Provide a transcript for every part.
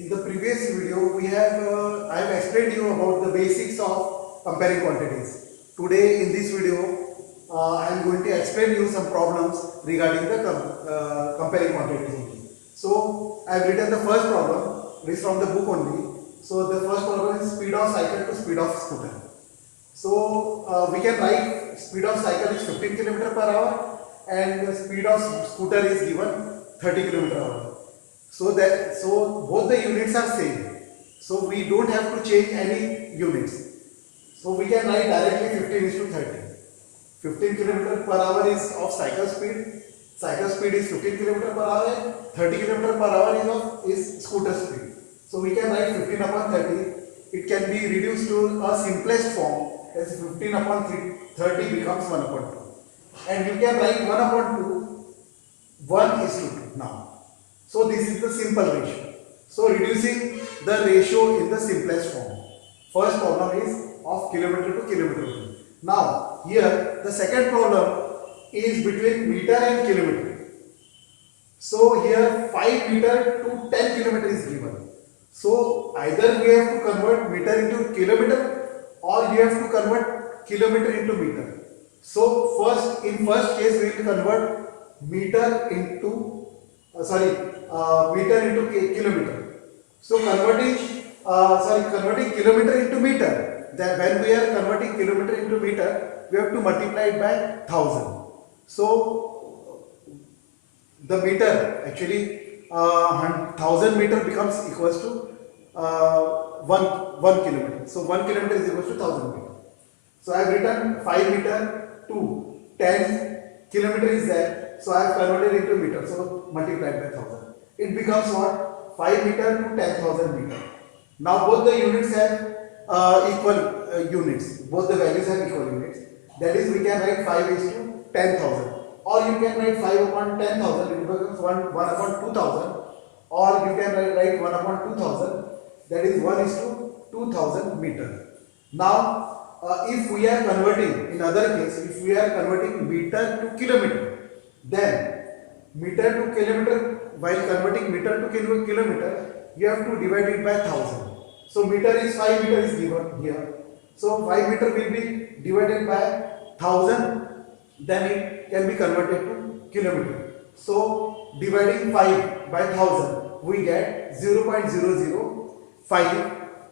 In the previous video, I have explained you about the basics of comparing quantities. Today, in this video, I am going to explain you some problems regarding the comparing quantities only. So, I have written the first problem. It is from the book only. So, the first problem is speed of cycle to speed of scooter. So, we can write speed of cycle is 15 km per hour and the speed of scooter is given 30 km per hour. So both the units are same. So we don't have to change any units. So we can write directly 15 is to 30. 15 km per hour is of cycle speed. Cycle speed is 15 km per hour and 30 km per hour is scooter speed. So we can write 15 upon 30. It can be reduced to a simplest form as 15 upon 30 becomes 1 upon 2. And you can write 1 upon 2, 1 is to 2 now. So this is the simple ratio. So reducing the ratio in the simplest form. First problem is of kilometer to kilometer. Now here the second problem is between meter and kilometer. So here 5 meter to 10 kilometer is given. So either we have to convert meter into kilometer or you have to convert kilometer into meter. So in first case we will convert meter into meter into kilometer. So converting kilometer into meter. Then when we are converting kilometer into meter, we have to multiply it by 1000. So the meter actually 1000 meter becomes equals to 1 kilometer. So 1 kilometer is equals to 1000 meter. So I have written 5 meter to 10 kilometer is there. So I have converted into meter. So multiplied by 1000. It becomes what? 5 meter to 10,000 meter. Now both the units have equal units. Both the values have equal units. That is, we can write 5 is to 10,000. Or you can write 5 upon 10,000. It becomes 1 upon 2000. Or you can write 1 upon 2000. That is 1 is to 2000 meter. Now, if we are converting, in other case, if we are converting meter to kilometer, then meter to kilometer, while converting meter to kilometer, you have to divide it by 1000. So meter is 5 meter is given here. So 5 meter will be divided by 1000, then it can be converted to kilometer. So dividing 5 by 1000, we get 0.005.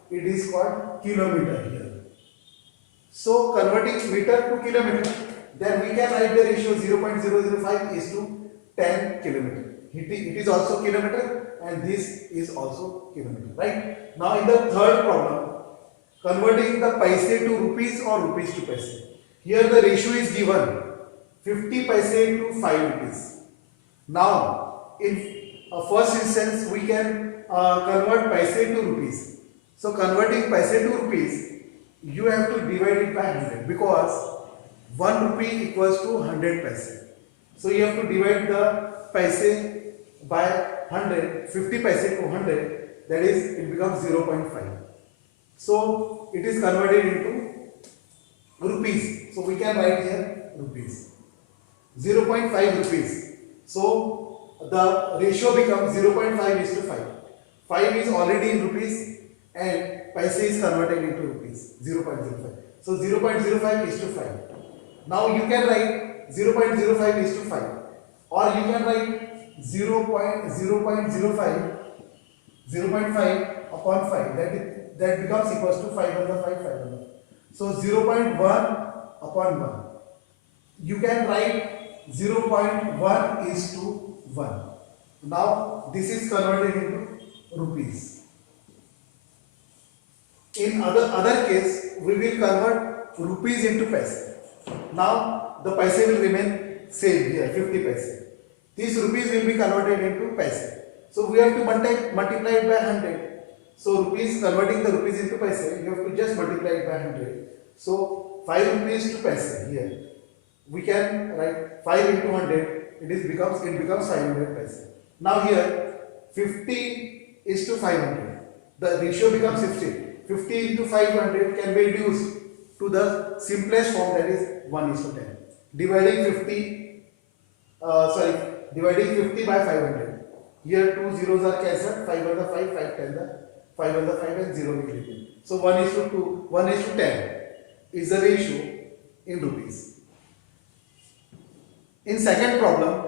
It is called kilometer here. So converting meter to kilometer, then we can write the ratio 0.005 is to 10 kilometer. It is also kilometer and this is also kilometer, right? Now in the third problem, converting the paise to rupees or rupees to paise. Here the ratio is given 50 paise to 5 rupees. Now in first instance we can convert paise to rupees. So converting paise to rupees, you have to divide it by 100 because 1 rupee equals to 100 paise. So you have to divide the paise by 100, 50 paise to 100, that is, it becomes 0.5. So it is converted into rupees. So we can write here rupees. 0.5 rupees. So the ratio becomes 0.5 is to 5. 5 is already in rupees and paise is converted into rupees, 0.05. So 0.05 is to 5. Now you can write 0.05 is to 5, or you can write 0.05 upon 5. That becomes equals to 5 under 5, 5 under 5. So 0.1 upon 1. You can write 0.1 is to 1. Now this is converted into rupees. In other case, we will convert rupees into paise. Now the paise will remain same here, 50 paise. These rupees will be converted into paise. So we have to multiply it by 100. So rupees, converting the rupees into paise, you have to just multiply it by 100. So 5 rupees to paise here. We can write 5 into 100. It becomes 500 paise. Now here 50 is to 500. The ratio becomes 50. 50 into 500 can be reduced to the simplest form, that is 1 is to 10. Dividing 50 by 500, Here two zeros are cancelled, 5 1 the 5, 5 10 the 5 1 the 5 and 0 will remain. So 1:2, 1:10 is the ratio in rupees. In second problem,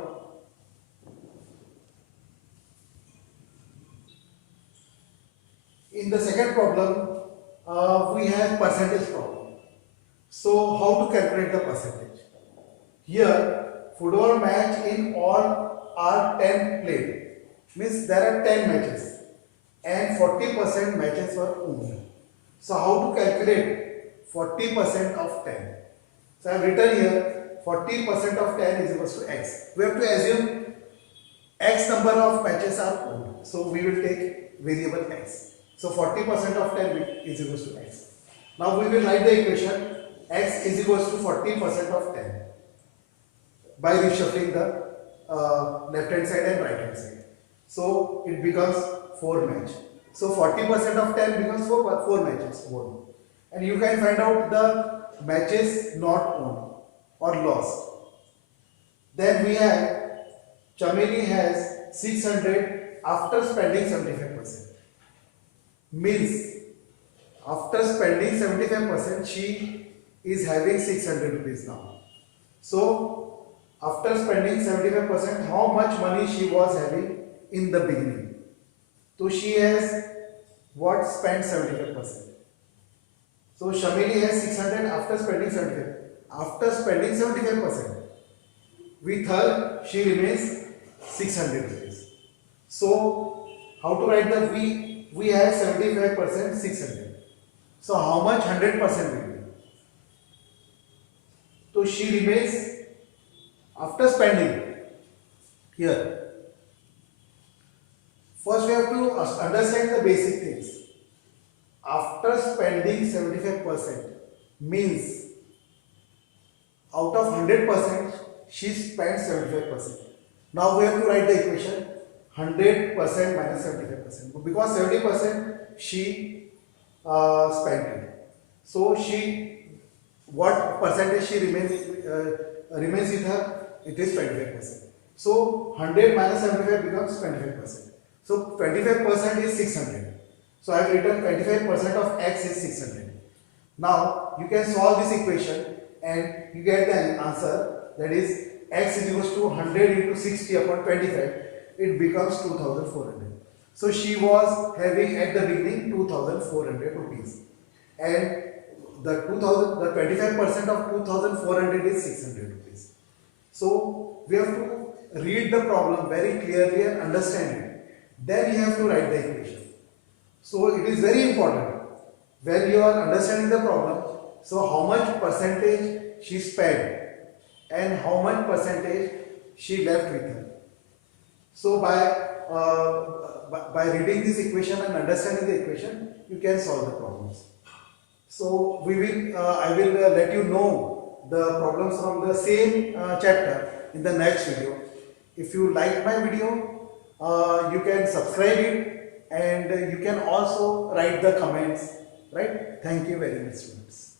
we have percentage problem. So how to calculate the percentage? Here, football match in all are 10 played. Means there are 10 matches and 40% matches were won. So how to calculate 40% of 10? So I have written here 40% of 10 is equals to x. We have to assume x number of matches are won. So we will take variable x. So 40% of 10 is equals to x. Now we will write the equation x is equals to 40% of 10 by reshuffling the left hand side and right hand side. So it becomes 4 match. So 40% of 10 becomes 4 matches won. And you can find out the matches not won or lost. Then we have Chameli has 600 after spending 75%. Means after spending 75% she is having 600 rupees now. So after spending 75%, how much money she was having in the beginning? So she has what spent 75%. So Shamili has 600 after spending 75. After spending 75%, with her she remains 600 rupees. So how to write the we have 75% 600. So how much 100% will be? So she remains after spending here. First we have to understand the basic things. After spending 75% means out of 100% she spent 75%. Now we have to write the equation 100% minus 75% because 70% she spent it. So what percentage she remains with her? It is 25%. So 100 minus 75 becomes 25%. So 25% is 600. So I have written 25% of x is 600. Now you can solve this equation and you get the answer, that is x is equals to 100 into 60 upon 25. It becomes 2400. So she was having at the beginning 2400 rupees, and the 25% of 2400 is 600 rupees. So we have to read the problem very clearly and understand it. Then you have to write the equation. So it is very important when you are understanding the problem. So how much percentage she spent and how much percentage she left with her. So by reading this equation and understanding the equation, you can solve the problems. So I will let you know the problems from the same chapter in the next video. If you like my video, you can subscribe it and you can also write the comments. Right? Thank you very much, students.